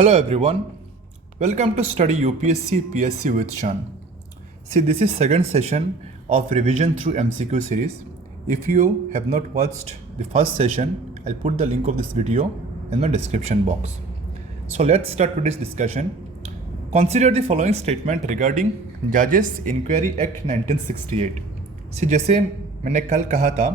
Hello everyone, welcome to study UPSC PSC with Chan. See, this is second session of revision through MCQ series. If you have not watched the first session, I'll put the link of this video in the description box. So let's start today's discussion. Consider the following statement regarding Judges Inquiry Act 1968. See, जैसे मैंने कल कहा था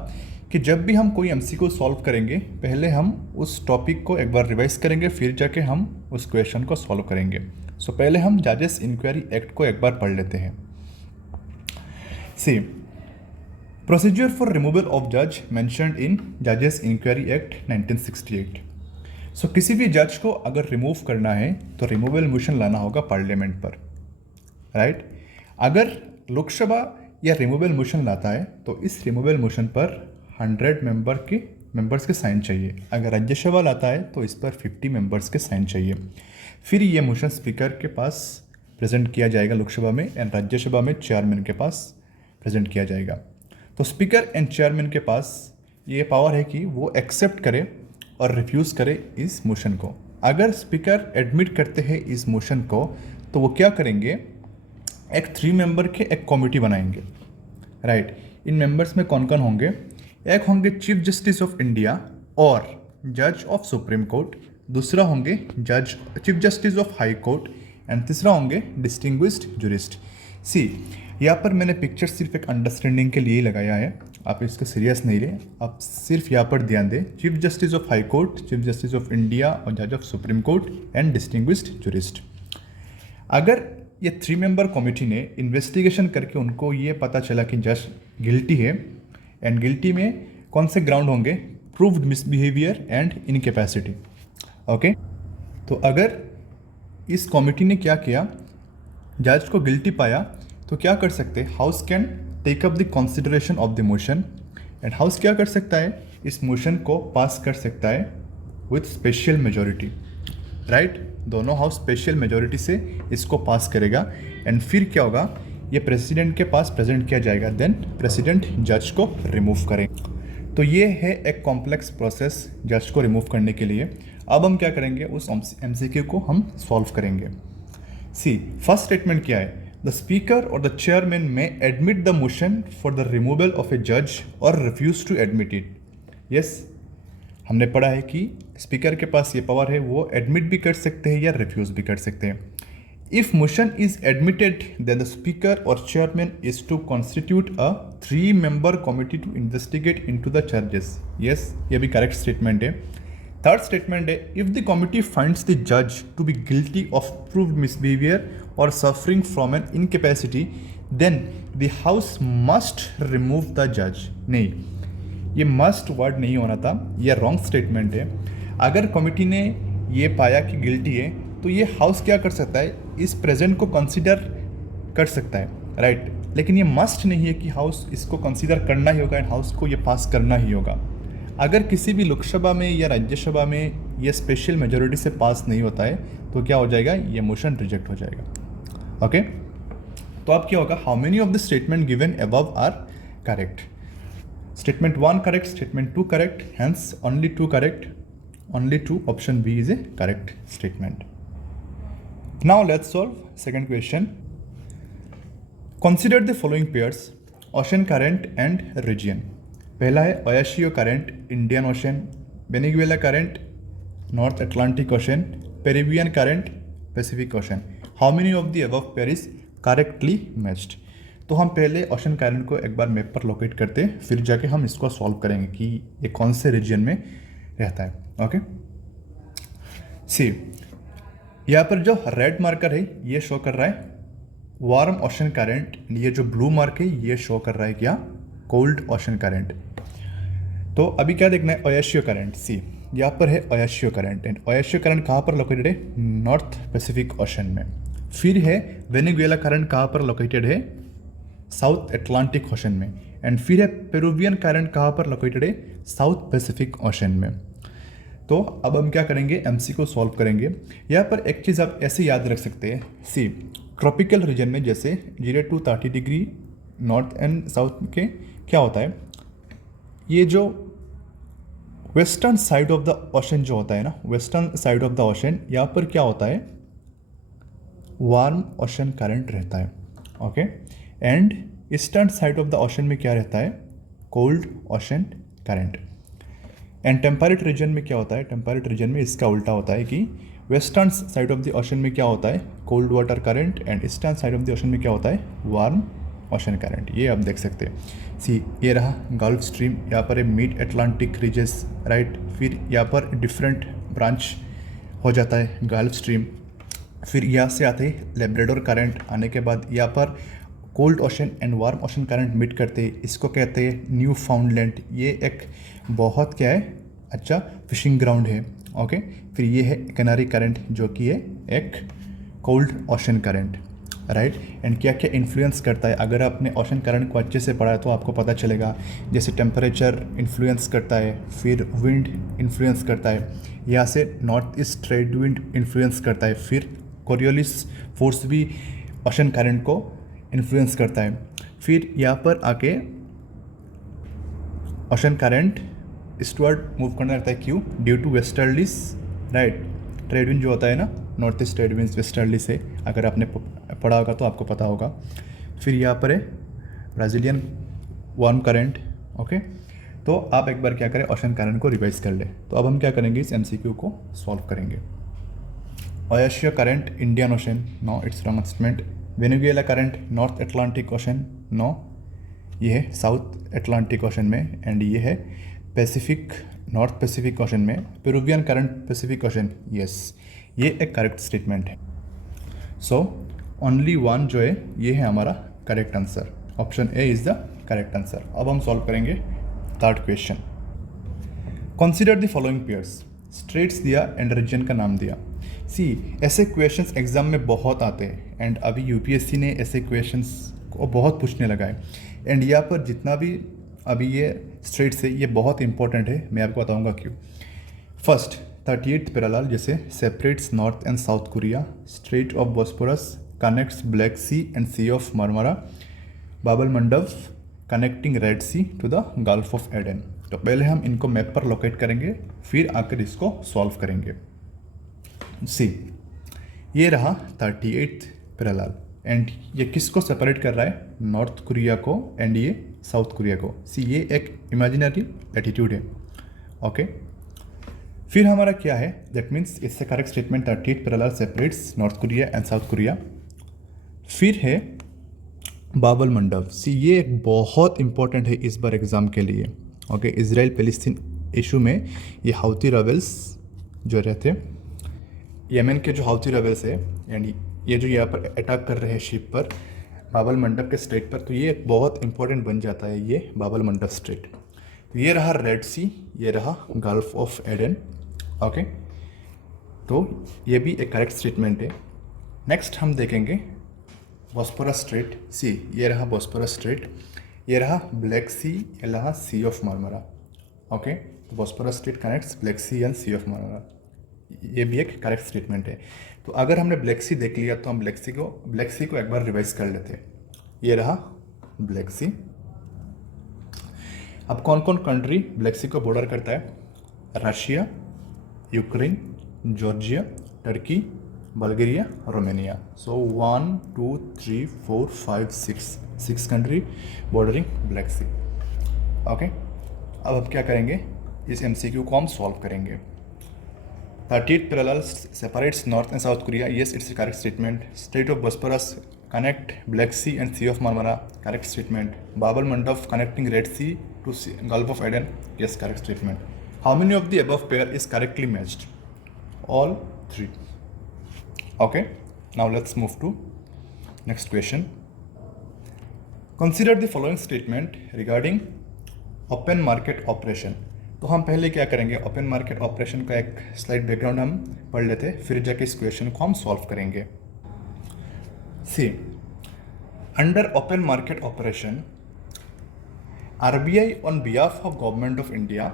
कि जब भी हम कोई एमसीक्यू सॉल्व करेंगे पहले हम उस टॉपिक को एक बार रिवाइज करेंगे, फिर जाके हम उस क्वेश्चन को सॉल्व करेंगे. सो पहले हम जजेस इंक्वायरी एक्ट को एक बार पढ़ लेते हैं. सी, प्रोसीजर फॉर रिमूवल ऑफ जज मेंशन्ड इन जजेस इंक्वायरी एक्ट 1968. सो किसी भी जज को अगर रिमूव करना है तो रिमूवल मोशन लाना होगा पार्लियामेंट पर, राइट. अगर लोकसभा या रिमूवल मोशन लाता है तो इस रिमूवल मोशन पर 100 मेंबर्स के साइन चाहिए. अगर राज्यसभा लाता है तो इस पर 50 मेंबर्स के साइन चाहिए. फिर ये मोशन स्पीकर के पास प्रेजेंट किया जाएगा लोकसभा में, एंड राज्यसभा में चेयरमैन के पास प्रेजेंट किया जाएगा. तो स्पीकर एंड चेयरमैन के पास ये पावर है कि वो एक्सेप्ट करे और रिफ्यूज़ करे इस मोशन को. अगर स्पीकर एडमिट करते हैं इस मोशन को तो वो क्या करेंगे, एक 3 मेंबर के एक कमेटी बनाएंगे, राइट. इन मेंबर्स में कौन कौन होंगे, एक होंगे चीफ जस्टिस ऑफ इंडिया और जज ऑफ सुप्रीम कोर्ट, दूसरा होंगे chief justice of high court, and तीसरा होंगे डिस्टिंग्विश्ड जूरिस्ट. सी, यहाँ पर मैंने पिक्चर सिर्फ एक अंडरस्टैंडिंग के लिए ही लगाया है, आप इसको सीरियस नहीं लें, आप सिर्फ यहाँ पर ध्यान दें. Chief justice of high court, chief justice of India और जज of supreme court and distinguished jurist. अगर ये 3 मेंबर कमेटी ने इन्वेस्टिगेशन करके उनको ये पता चला कि जज गिल्टी है, एंड गिल्टी में कौन से ग्राउंड होंगे, proved misbehaviour and incapacity. Okay, तो अगर इस कमेटी ने क्या किया, जज को गिल्टी पाया, तो क्या कर सकते हैं, house can take up the consideration of the motion, and house क्या कर सकता है, इस मोशन को पास कर सकता है विथ स्पेशल मेजॉरिटी, राइट. दोनों हाउस स्पेशल मेजॉरिटी से इसको पास करेगा, एंड फिर क्या होगा, ये प्रेसिडेंट के पास प्रेजेंट किया जाएगा, देन प्रेसिडेंट जज को रिमूव करेंगे. तो ये है एक कॉम्प्लेक्स प्रोसेस जज को रिमूव करने के लिए. अब हम क्या करेंगे, उस एमसीक्यू को हम सॉल्व करेंगे. सी, फर्स्ट स्टेटमेंट क्या है, the speaker or the chairman may admit the motion for the removal of a जज or refuse to admit it. Yes, हमने पढ़ा है कि स्पीकर के पास ये पावर है, वो एडमिट भी कर सकते हैं या रिफ्यूज़ भी कर सकते हैं. If motion is admitted, then the speaker or chairman is to constitute a 3-member committee to investigate into the charges. Yes, ये भी correct statement है. Third statement है, if the committee finds the judge to be guilty of proved misbehavior or suffering from an incapacity, then the house must remove the judge. नहीं, ये must word नहीं होना था, ये wrong statement है. अगर कमिटी ने ये पाया कि गिल्टी है तो ये हाउस क्या कर सकता है, इस प्रेजेंट को कंसीडर कर सकता है, राइट. लेकिन ये मस्ट नहीं है कि हाउस इसको कंसीडर करना ही होगा एंड हाउस को ये पास करना ही होगा. अगर किसी भी लोकसभा में या राज्यसभा में ये स्पेशल मेजोरिटी से पास नहीं होता है तो क्या हो जाएगा, ये मोशन रिजेक्ट हो जाएगा. ओके, तो अब क्या होगा, how many of the statement given above are correct. Statement 1 correct, statement 2 correct, hence only 2 correct, only 2, option B is a correct statement. Now let's solve second question. Consider the following pairs, ocean current and region. पहला है Oyashio current, Indian ocean, Venezuela current, north Atlantic ocean, Peruvian current, Pacific ocean. How many of the above pair is correctly matched. तो हम पहले ocean current को एक बार map पर locate करते हैं, फिर जाके हम इसको सॉल्व करेंगे कि ये कौन से रीजन में रहता है. ओके, सी, यहाँ पर जो रेड मार्कर है ये शो कर रहा है वार्म ओशन करंट, ये जो ब्लू मार्क है ये शो कर रहा है क्या, कोल्ड ओशन करंट. तो अभी क्या देखना है, ओयाशियो करंट. सी, यहाँ पर है Oyashio current, and Oyashio current कहाँ पर लोकेटेड है, नॉर्थ पैसिफिक ओशन में. फिर है वेनेजुएला करंट, कहाँ पर लोकेटेड है, साउथ अटलांटिक ओशन में. एंड फिर है पेरुवियन करंट, कहाँ पर लोकेटेड है, साउथ पैसिफिक ओशन में. तो अब हम क्या करेंगे, एमसी को सॉल्व करेंगे. यहाँ पर एक चीज़ आप ऐसे याद रख सकते हैं. सी, ट्रॉपिकल रीजन में जैसे 0 to 30 degree north and south के क्या होता है, ये जो western side of the ocean जो होता है ना, western side of the ocean, यहाँ पर क्या होता है, वार्म ओशन करंट रहता है, okay. And eastern side of the ocean में क्या रहता है, cold ocean current. And temperate region में क्या होता है, टेम्परेट रीजन में इसका उल्टा होता है कि western side of the ocean में क्या होता है, cold water current, and eastern side of the ocean में क्या होता है, वार्म ओशन करंट। ये आप देख सकते हैं। सी ये रहा गल्फ स्ट्रीम, यहाँ पर है मिड अटलांटिक रीजेस, राइट। फिर यहाँ पर डिफरेंट ब्रांच हो जाता है गल्फ स्ट्रीम। फिर यहाँ से आते हैं लेब्राडोर करंट, आने के बाद यहाँ पर cold ocean and warm ocean current meet करते हैं, इसको कहते हैं न्यू फाउंडलैंड। ये एक बहुत क्या है, अच्छा फिशिंग ग्राउंड है, ओके। फिर ये है कैनारी करंट जो कि है एक cold ocean current, right. And क्या क्या इन्फ्लुएंस करता है, अगर आपने ओशन करंट को अच्छे से पढ़ा है तो आपको पता चलेगा। जैसे टेम्परेचर इन्फ्लुएंस करता है, फिर विंड इन्फ्लुएंस करता है, यहाँ से north east trade wind influence करता है, फिर कोरियोलिस फोर्स भी ओशन करंट को इन्फ्लुएंस करता है। फिर यहाँ पर आके ओशन करंट ईस्टवर्ड मूव करना रहता है, क्यों, due to westerlies, right. Trade wind जो होता है ना, north east trade wind westerly से, अगर आपने पढ़ा होगा तो आपको पता होगा। फिर यहाँ पर है ब्राज़ीलियन वार्म करंट, ओके। तो आप एक बार क्या करें, ओशन करंट को रिवाइज कर ले। तो अब हम क्या करेंगे, इस एमसीक्यू को सॉल्व करेंगे। Oyashio current Indian ocean, no it's wrong statement. Venezuela current north Atlantic ocean, no, ये है साउथ अटलांटिक ओशन में। एंड ये है पैसिफिक, नॉर्थ पैसिफिक ओशन में। Peruvian current Pacific ocean, yes, ये एक करेक्ट स्टेटमेंट है। सो ओनली वन जो है ये है हमारा correct answer, option A is the correct answer. अब हम सॉल्व करेंगे third question. Consider the following pairs, straits दिया एंड रीजन का नाम दिया। सी ऐसे क्वेश्चंस एग्जाम में बहुत आते हैं, एंड अभी यूपीएससी ने ऐसे क्वेश्चंस को बहुत पूछने लगा है। एंड यहाँ पर जितना भी अभी ये स्ट्रेट्स है ये बहुत इंपॉर्टेंट है, मैं आपको बताऊंगा क्यों। फर्स्ट 38th पैरेलल जैसे separates north and south Korea, strait of Bosphorus connects black sea and sea of Marmara, Bab el Mandeb connecting red sea to the gulf of Aden. तो पहले हम इनको मैप पर लोकेट करेंगे, फिर आकर इसको सॉल्व करेंगे। सी ये रहा 38th पैरेलल, एंड ये किसको सेपरेट कर रहा है, नॉर्थ कोरिया को एंड ये साउथ कोरिया को। सी ये एक इमेजिनरी लैटिट्यूड है, ओके। फिर हमारा क्या है, that means it's a correct statement, 38th parallel separates north Korea and south Korea. फिर है बाबल मंडव। सी ये एक बहुत इंपॉर्टेंट है इस बार एग्जाम के लिए, ओके। इजराइल पैलेस्टीन इशू में ये हाउती रेबल्स जो रहते हैं, यमन के जो हाउती रेबल्स है, एंड ये जो यहाँ पर अटैक कर रहे हैं शिप पर, बाबल मंडप के स्ट्रेट पर, तो ये एक बहुत इंपॉर्टेंट बन जाता है ये बाबल मंडप स्ट्रेट। तो ये रहा रेड सी, ये रहा गल्फ ऑफ एडन, ओके। तो ये भी एक करेक्ट स्टेटमेंट है। नेक्स्ट हम देखेंगे बॉस्फोरस स्ट्रेट। सी ये रहा बॉस्फोरस स्ट्रेट, ये रहा ब्लैक सी, ये रहा सी ऑफ मरमरा, ओके। तो Bosphorus strait connects black sea and sea of Marmara, ये भी एक करेक्ट स्टेटमेंट है। तो अगर हमने ब्लैक सी देख लिया तो हम ब्लैक सी को एक बार रिवाइज कर लेते हैं। ये रहा ब्लैक सी। अब कौन कौन कंट्री ब्लैक सी को बॉर्डर करता है, Russia, Ukraine, Georgia, Turkey, Bulgaria, Romania. So 1 2 3 4 5 6 country bordering black sea, okay. अब हम क्या करेंगे, इस एमसीक्यू को हम सॉल्व करेंगे। 38th parallel separates North and South Korea. Yes, it's a correct statement. Strait of Bosphorus connect Black Sea and Sea of Marmara. Correct statement. Bab el Mandab connecting Red Sea to Gulf of Aden. Yes, correct statement. How many of the above pair is correctly matched? All 3. Okay. Now let's move to next question. Consider the following statement regarding open market operation. तो हम पहले क्या करेंगे, open market operation का एक slide background हम पढ़ लेते हैं, फिर जाके इस क्वेश्चन को हम सॉल्व करेंगे। C under open market operation RBI on behalf of government of India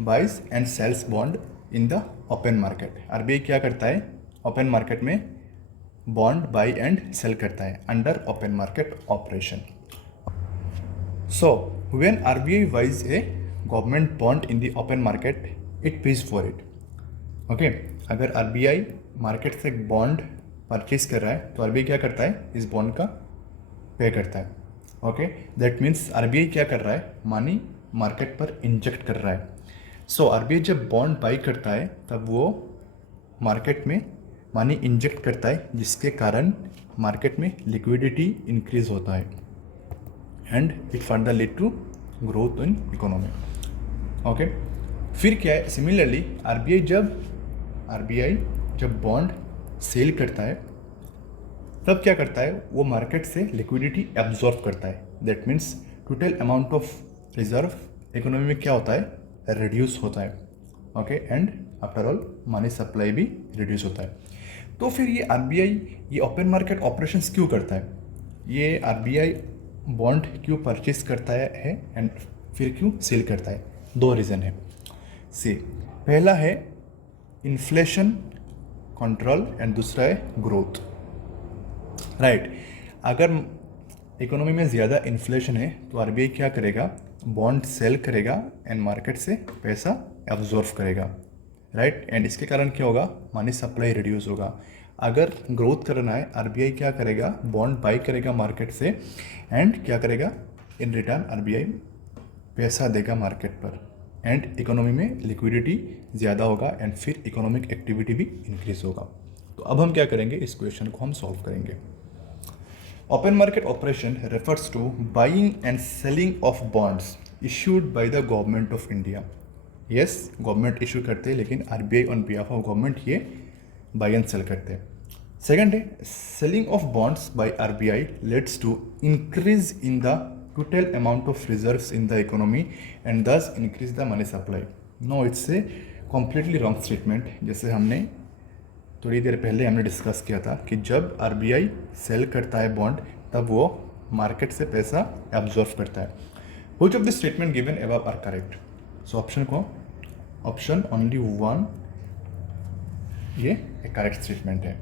buys and sells bond in the open market. RBI क्या करता है, ओपन मार्केट में बॉन्ड बाई एंड सेल करता है under open market operation. So when RBI buys a government bond in the open market, it pays for it. Okay, अगर RBI market से एक bond purchase कर रहा है तो आरबीआई क्या करता है, इस बॉन्ड का पे करता है। ओके, दैट मीन्स आरबीआई क्या कर रहा है, मनी मार्केट पर इंजेक्ट कर रहा है। सो आरबीआई जब बॉन्ड बाई करता है तब वो मार्केट में मनी इंजेक्ट करता है, जिसके कारण मार्केट में लिक्विडिटी इंक्रीज होता है and it further lead to growth in economy. Okay, फिर क्या है, सिमिलरली आरबीआई जब बॉन्ड सेल करता है तब क्या करता है, वो मार्केट से लिक्विडिटी एब्जॉर्ब करता है। That means total amount of reserve economy में क्या होता है, रिड्यूस होता है। Okay, and after all money supply भी रिड्यूस होता है। तो फिर ये आरबीआई ये ओपन मार्केट ऑपरेशंस क्यों करता है, ये आरबीआई बॉन्ड क्यों परचेज करता है एंड फिर क्यों सेल करता है, दो रीज़न है। सी, पहला है इन्फ्लेशन कंट्रोल एंड दूसरा है ग्रोथ। राइट, अगर इकोनॉमी में ज़्यादा इन्फ्लेशन है तो आरबीआई क्या करेगा, बॉन्ड सेल करेगा एंड मार्केट से पैसा एब्जॉर्व करेगा। राइट, एंड इसके कारण क्या होगा, मनी सप्लाई रिड्यूस होगा। अगर ग्रोथ करना है आरबीआई क्या करेगा, बॉन्ड बाई करेगा मार्केट से एंड क्या करेगा, इन रिटर्न आरबीआई पैसा देगा मार्केट पर एंड इकोनॉमी में लिक्विडिटी ज़्यादा होगा एंड फिर इकोनॉमिक एक्टिविटी भी इंक्रीज होगा। तो अब हम क्या करेंगे, इस क्वेश्चन को हम सॉल्व करेंगे। Open market operation refers to buying and selling of bonds issued by the government of India. Yes, government issue करते हैं, लेकिन RBI on behalf of government ये बाई एंड सेल करते हैं। सेकंड है, selling of bonds by RBI leads to increase in the total amount of reserves in the economy and thus increase the money supply. No, it's a completely wrong statement. जैसे हमने थोड़ी देर पहले हमने discuss किया था कि जब आरबीआई सेल करता है बॉन्ड तब वो मार्केट से पैसा एब्जॉर्व करता है। Which of the statement given above are correct. So option only one ये एक करेक्ट स्टेटमेंट है।